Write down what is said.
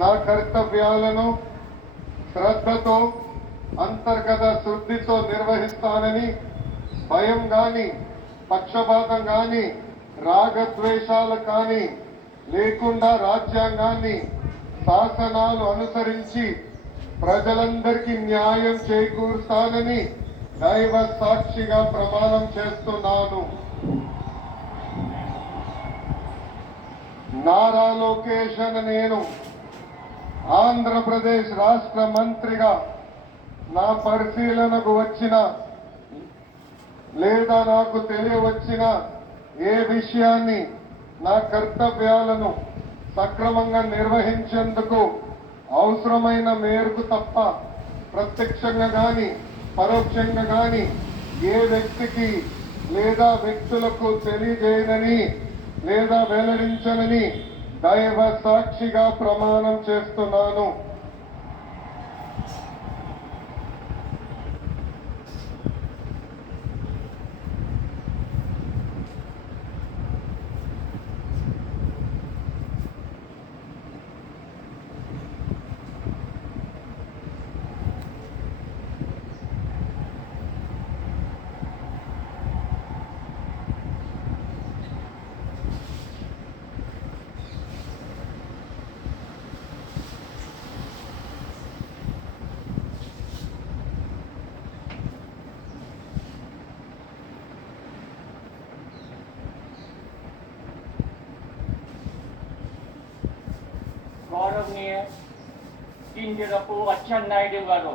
నా కర్తవ్యాలను శ్రద్ధతో అంతర్గత శుద్ధితో నిర్వహిస్తానని భయం గాని పక్షపాతం గాని రాగద్వేషాలు కానీ లేకుండా రాజ్యాంగాన్ని శాసనాలు అనుసరించి ప్రజలందరికీ న్యాయం చేకూరుస్తానని దైవ సాక్షిగా ప్రమాణం చేస్తున్నాను. నారా లోకేష్ అని నేను ఆంధ్రప్రదేశ్ రాష్ట్ర మంత్రిగా నా పరిశీలనకు వచ్చిన లేదా నాకు తెలియవచ్చిన ఏ విషయాన్ని నా కర్తవ్యాలను సక్రమంగా నిర్వహించేందుకు అవసరమైన మేరకు తప్ప ప్రత్యక్షంగా కానీ పరోక్షంగా కానీ ఏ వ్యక్తికి లేదా వ్యక్తులకు తెలియజేయనని లేదా వెల్లడించనని దైవ సాక్షిగా ప్రమాణం చేస్తున్నాను. गौरवनीय किंजरपु अच्చెన్నాయుడు गारू